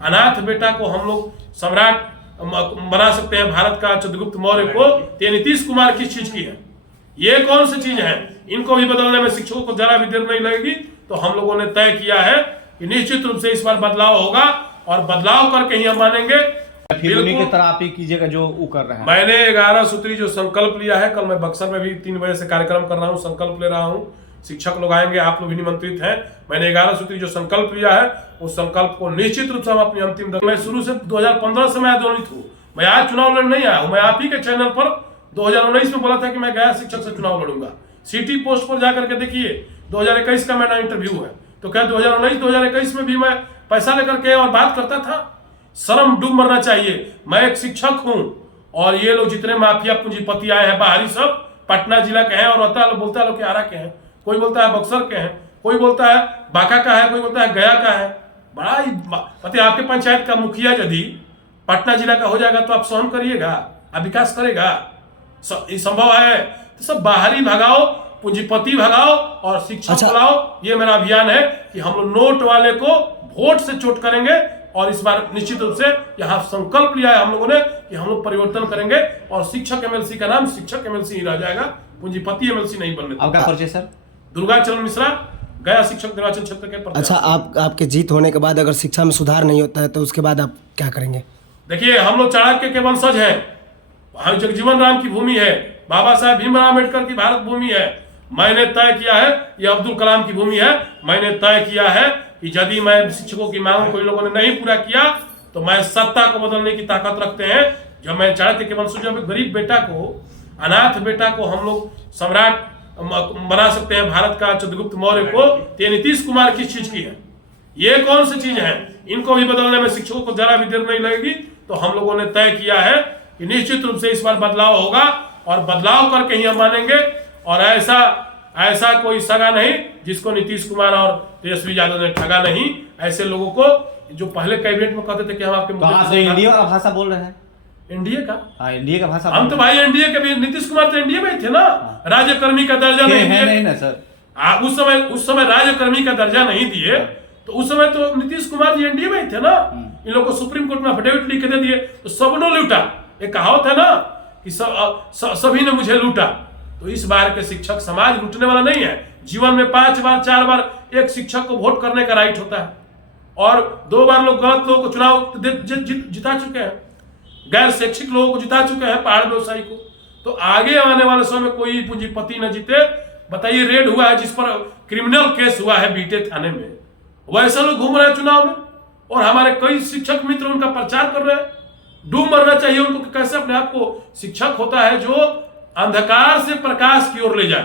अनाथ बेटा को हम लोग सम्राट बना सकते हैं भारत का, चंद्रगुप्त मौर्य को, ये नीतीश कुमार किस चीज की है? ये कौन सी चीज है? इनको भी बदलने में शिक्षकों को जरा भी देर नहीं लगेगी। तो हम लोगों ने तय किया है कि निश्चित रूप से इस बार बदलाव होगा और बदलाव करके ही हम मानेंगे। फिर उन्हीं की तरह आप ही कीजिएगा जो वो कर रहे हैं। मैंने 11 सूत्री जो संकल्प लिया है, कल मैं बक्सर में भी 3 बजे से कार्यक्रम कर रहा हूँ, संकल्प ले रहा हूँ। शिक्षक लोग आएंगे, आप लोग भी निमंत्रित हैं। मैंने 11 सूत्री जो संकल्प लिया है, उस संकल्प को निश्चित रूप से हम अपनी अंतिम। मैं शुरू से 2015 से मैं आंदोलित हूँ। मैं आज चुनाव लड़ने नहीं आया हूँ। मैं आप ही के चैनल पर 2019 में बोला था कि मैं गया शिक्षक से चुनाव लड़ूंगा। सिटी पोस्ट पर जाकर के देखिए, 2021 का मेरा इंटरव्यू है। तो क्या 2019-2021 में भी मैं पैसा लेकर के और बात करता था? शर्म डूब मरना चाहिए। मैं एक शिक्षक हूं और ये लोग जितने माफिया पूंजीपति आए हैं बाहरी, सब पटना जिला के हैं और बोलता है लोग आरा के हैं, कोई बोलता है बक्सर के हैं, कोई बोलता है बांका का है, कोई बोलता है गया का है। बड़ा ही पता है, आपके पंचायत का मुखिया यदि पटना जिला का हो जाएगा तो आप सहन करिएगा? आप विकास करेगा? ये संभव है? तो सब बाहरी भगाओ, पूंजीपति भगाओ और शिक्षक बुलाओ। ये मेरा अभियान है कि हम लोग नोट वाले को वोट से चोट करेंगे। और इस बार निश्चित रूप से यहाँ संकल्प लिया है हम लोगों ने कि हम लोग परिवर्तन करेंगे और शिक्षक एमएलसी का नाम शिक्षक एमएलसी ही रह जाएगा, पूंजीपति एमएलसी नहीं बनने। आपका परिचय सर? दुर्गाचरण मिश्रा, गया शिक्षक निर्वाचन क्षेत्र के। अच्छा, आपके जीत होने के बाद अगर शिक्षा में सुधार नहीं होता है तो उसके बाद आप क्या करेंगे? देखिए, हम लोग चाणक्य के वंशज हैं, वहां जगजीवन राम की भूमि है, बाबा साहेब भीमराव अम्बेडकर की भारत भूमि है। मैंने तय किया है, ये अब्दुल कलाम की भूमि है। मैंने तय किया है कि यदि मैं शिक्षकों की मांग को इन लोगों ने नहीं पूरा किया तो मैं सत्ता को बदलने की ताकत रखते हैं। जब मैं चाणक्य के वंशज, जब गरीब बेटा को, अनाथ बेटा को हम लोग सम्राट बना सकते हैं भारत का, चंद्रगुप्त मौर्य को, ये नीतीश कुमार किस चीज की है? ये कौन सी चीज है? इनको भी बदलने में शिक्षकों को जरा भी देर नहीं लगेगी। तो हम लोगों ने तय किया है कि निश्चित रूप से इस बार बदलाव होगा और बदलाव करके ही हम मानेंगे। और ऐसा कोई सगा नहीं जिसको नीतीश कुमार और तेजस्वी यादव ने ठगा नहीं। ऐसे लोगों को जो पहले कैबिनेट में कहते थे कि हम आपके एनडीए का भाषा बोल रहे हैं। एनडीए का? हाँ, एनडीए का भाषा। हम तो भाई एनडीए के भी, नीतीश कुमार तो एनडीए में थे ना। राज्यकर्मी का दर्जा नहीं ना सर। उस समय राज्यकर्मी का दर्जा नहीं दिए तो उस समय तो नीतीश कुमार जी एनडीए में थे ना। इन लोगों को सुप्रीम कोर्ट में अफिडेविट लिख के दे दिए तो सबने लूटा। एक कहावत है ना कि सभी ने मुझे लूटा। तो इस बार के शिक्षक समाज लूटने वाला नहीं है। जीवन में 5 बार 4 बार एक शिक्षक को वोट करने का राइट होता है और 2 बार लोग गलत लोगों को चुनाव जिता चुके हैं, गैर शैक्षिक लोगों को जिता चुके हैं, पहाड़ व्यवसायी को। तो आगे आने वाले समय में कोई पूंजीपति न जीते। बताइए, रेड हुआ है जिस पर क्रिमिनल केस हुआ है बीटे थाने में, वैसे लोग घूम रहे हैं चुनाव में और हमारे कई शिक्षक मित्र उनका प्रचार कर रहे हैं। डूब मरना चाहिए उनको कि कैसे अपने आप को शिक्षक होता है जो अंधकार से प्रकाश की ओर ले जाए,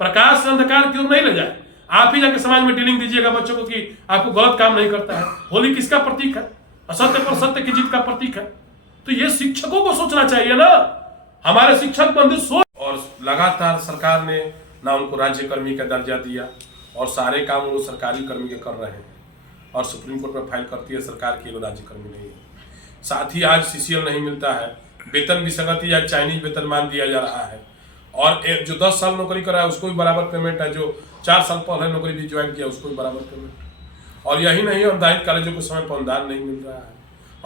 प्रकाश से अंधकार की ओर नहीं ले जाए। आप ही जाके समाज में डीलिंग दीजिएगा बच्चों को कि आपको गलत काम नहीं करता है। होली किसका प्रतीक है? असत्य पर सत्य की जीत का प्रतीक है। तो ये शिक्षकों को सोचना चाहिए ना, हमारे शिक्षक बंधु सोच। और लगातार सरकार ने ना उनको राज्यकर्मी का दर्जा दिया और सारे काम वो सरकारी कर्मी के कर रहे हैं और सुप्रीम कोर्ट में फाइल करती है सरकार की, वो राज्यकर्मी नहीं है। साथ ही आज सीसीएल नहीं मिलता है, वेतन विसंगति या चाइनीज वेतन मान दिया जा रहा है। और जो 10 साल नौकरी कर रहा है उसको भी बराबर पेमेंट है, जो 4 साल पहले नौकरी भी ज्वाइन किया उसको भी बराबर पेमेंट। और यही नहीं, अनुदानित कॉलेजों को समय पर अनुदान नहीं मिल रहा है,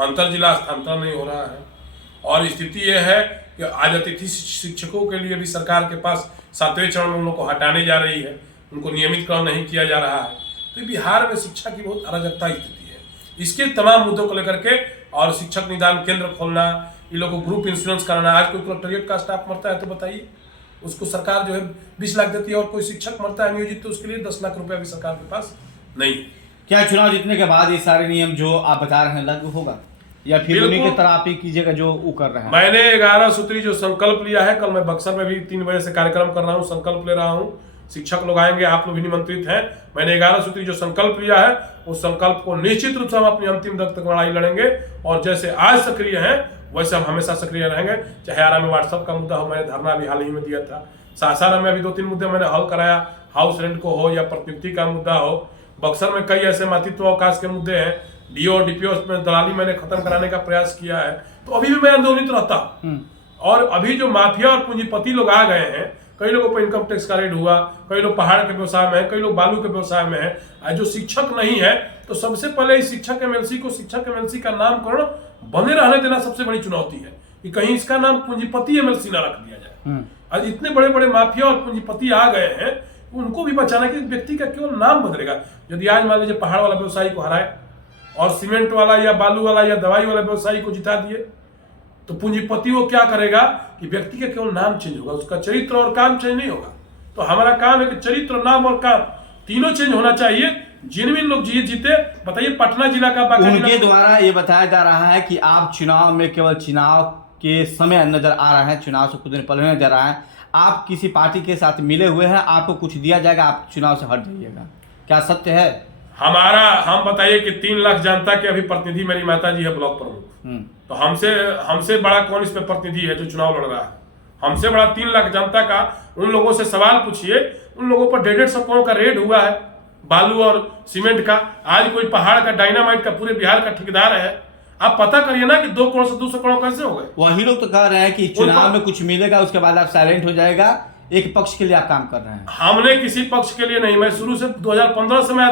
अंतर जिला स्थानांतरण नहीं हो रहा है। और स्थिति यह है कि आज अतिथि शिक्षकों के लिए भी सरकार के पास 7वें चरण में उन लोगों को हटाने जा रही है, उनको नियमितकरण नहीं किया जा रहा है। तो बिहार में शिक्षा की बहुत अराजकता स्थिति है। इसके तमाम मुद्दों को लेकर के और शिक्षक निदान केंद्र खोलना, इन लोगों को ग्रुप इंश्योरेंस कराना। आज कोई कलेक्ट्रेट का स्टाफ मरता है तो बताइए, उसको सरकार जो है 20 लाख देती है और कोई शिक्षक मरता है नियोजित तो उसके लिए 10 लाख रुपया भी सरकार के पास नहीं। क्या चुनाव जीतने के बाद ये सारे नियम जो आप बता रहे हैं लागू होगा या फिर उन्हीं की तरह आप ही कीजिएगा जो वो कर रहे हैं? मैंने 11 सूत्री जो संकल्प लिया है, कल मैं बक्सर में भी 3 बजे से कार्यक्रम कर रहा हूँ, संकल्प ले रहा हूँ। शिक्षक लोग आएंगे, आप लोग भी निमंत्रित हैं। मैंने 11 सूत्री जो संकल्प लिया है उस संकल्प को निश्चित रूप से हम अपनी अंतिम तक लड़ाई लड़ेंगे। और जैसे आज सक्रिय हैं वैसे हम हमेशा सक्रिय रहेंगे। चाहे आरा में व्हाट्सएप का मुद्दा हो, मैंने धरना भी हाल ही में दिया था। सासाराम में अभी 2-3 मुद्दे मैंने हल कराया, हाउस रेंट को हो या प्रतिनियुक्ति का मुद्दा हो। बक्सर में कई ऐसे मातृत्व अवकाश के मुद्दे हैं, डीओ डीपीओ में दलाली मैंने खत्म कराने का प्रयास किया है। तो अभी भी मैं आंदोलित रहता। और अभी जो माफिया और पूंजीपति लोग आ गए हैं, कई लोगों पर इनकम टैक्स का रेड हुआ, कई लोग पहाड़ के व्यवसाय में है, कई लोग बालू के व्यवसाय में है। जो शिक्षक नहीं है तो सबसे पहले इस शिक्षक एमएलसी को शिक्षक एमएलसी का नामकरण बने रहने देना सबसे बड़ी चुनौती है कि कहीं इसका नाम पूंजीपति एमएलसी ना रख दिया जाए। आज इतने बड़े बड़े माफिया और पूंजीपति आ गए हैं, उनको भी बचाना कि व्यक्ति का केवल नाम बदलेगा। यदि आज मान लीजिए पहाड़ वाला व्यवसायी को हराए और सीमेंट वाला या बालू वाला या दवाई वाला व्यवसायी को जिता दिए, तो पूंजीपति वो क्या करेगा कि व्यक्ति का केवल नाम चेंज होगा, उसका चरित्र और काम चेंज नहीं होगा। तो हमारा काम है कि चरित्र, नाम और काम तीनों चेंज होना चाहिए। जिनमें लोग जीते, बताइए पटना जिला का उनके द्वारा ये बताया जा रहा है कि आप चुनाव में केवल चुनाव के समय नजर आ रहे हैं, चुनाव से कुछ दिन पहले नजर आ रहे हैं, आप किसी पार्टी के साथ मिले हुए हैं, आपको कुछ दिया जाएगा, आप चुनाव से हट जाइएगा, क्या सत्य है? हम बताइए कि 3 लाख जनता के अभी प्रतिनिधि मेरी माता जी है ब्लॉक प्रमुख, तो हमसे बड़ा कौन इस पे प्रतिनिधि है जो चुनाव लड़ रहा है? हमसे बड़ा 3 लाख जनता का उन लोगों से सवाल पूछिए। उन लोगों पर 150 करोड़ का रेड हुआ है बालू और सीमेंट का। आज कोई पहाड़ का डायनामाइट का पूरे बिहार का ठेकेदार है, आप पता करिए ना कि 2 करोड़ से 200 करोड़ कैसे हो गए। वही लोग तो कह रहे हैं कि चुनाव में कुछ मिलेगा उसके बाद आप साइलेंट हो जाएगा, एक पक्ष के लिए आप काम कर रहे हैं। हमने किसी पक्ष के लिए नहीं, मैं शुरू से 2015 से मैं